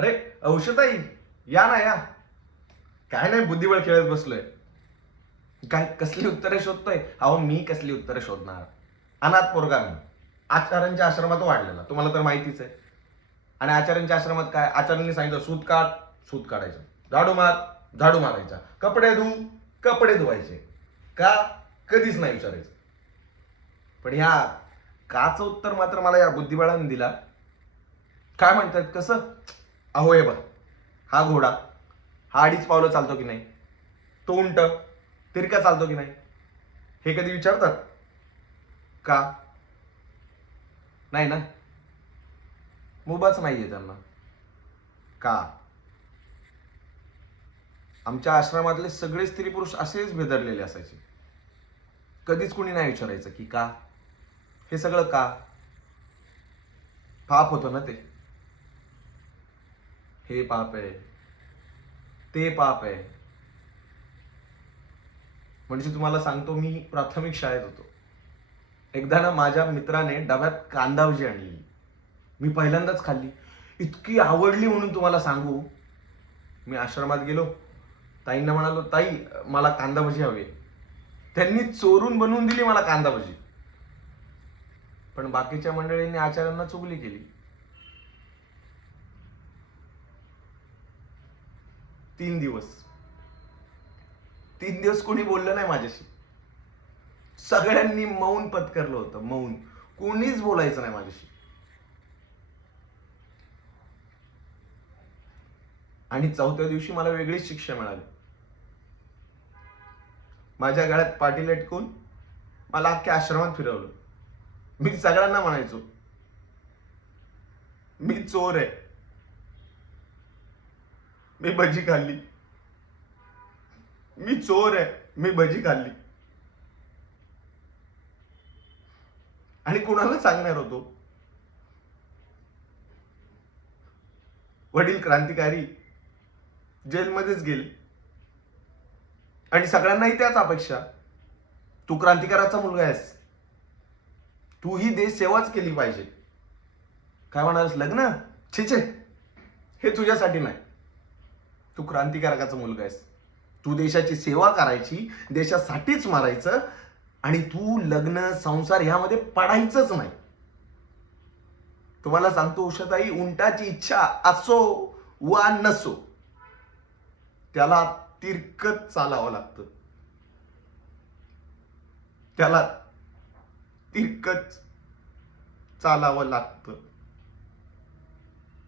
अरे औषधाई, या ना या. काय नाही, बुद्धिबळ खेळत बसलोय. काय कसली उत्तरे शोधतोय? अहो मी कसली उत्तरे शोधणार? अनाथ पोरगा मी. आचार्यांच्या आश्रमात वाढलेला, तुम्हाला तर माहितीच आहे. आणि आचार्यांच्या आश्रमात काय, आचार्यांनी सांगितलं सूत काढ, सूत काढायचं. झाडू मार, झाडू मारायचा. कपडे धु, कपडे धुवायचे. का? कधीच नाही विचारायचं. पण ह्या काचं उत्तर मात्र मला या बुद्धिबळाने दिला. काय म्हणतात कसं? अहो हे बघ, हा घोडा हा 2.5 पावलं चालतो की नाही, तो उंट तिरका चालतो की नाही, हे कधी विचारतात का? नाही ना. मुभाच नाहीये त्यांना. का? आमच्या आश्रमातले सगळे स्त्री पुरुष असेच भेदरलेले असायचे. कधीच कुणी नाही विचारायचं की का. हे सगळं का? पाप होतं ना ते. हे पाप आहे, ते पाप आहे. म्हणजे तुम्हाला सांगतो, मी प्राथमिक शाळेत होतो. एकदा ना माझ्या मित्राने डब्यात कांदा भजी आणली. मी पहिल्यांदाच खाल्ली. इतकी आवडली म्हणून तुम्हाला सांगू, मी आश्रमात गेलो. ताईंना म्हणालो, ताई मला कांदा भजी हवी. त्यांनी चोरून बनवून दिली मला कांदा भजी. पण बाकीच्या मंडळींनी आचार्यांना चुगली केली. 3 दिवस 3 दिवस कोणी बोललं नाही माझ्याशी. सगळ्यांनी मौन पत्करलं होतं, मौन. कोणीच बोलायचं नाही माझ्याशी. आणि 4थ्या दिवशी मला वेगळीच शिक्षा मिळाली. माझ्या गळ्यात पाटी लटकून मला अख्ख्या आश्रमात फिरवलं. मी सगळ्यांना म्हणायचो, मी चोर आहे, मी भजी खाल्ली. मी चोर आहे, मी भजी खाल्ली. आणि कुणाला सांगणार होतो? वडील क्रांतिकारी जेलमध्येच गेले. आणि सगळ्यांनाही त्याच अपेक्षा. तू क्रांतिकाराचा मुलगा आहेस, तू ही देश सेवाच केली पाहिजे. काय म्हणालस, लग्न? छे छे, हे तुझ्यासाठी नाही. तू क्रांतिकारकाचा मुलगा आहेस, तू देशाची सेवा करायची, देशासाठीच मारायचं. आणि तू लग्न संसार ह्यामध्ये पडायचंच नाही. तुम्हाला सांगतो उषाताई, उंटाची इच्छा असो वा नसो, त्याला तिरकत चालावं लागतं. त्याला तिरकत चालावं लागतं.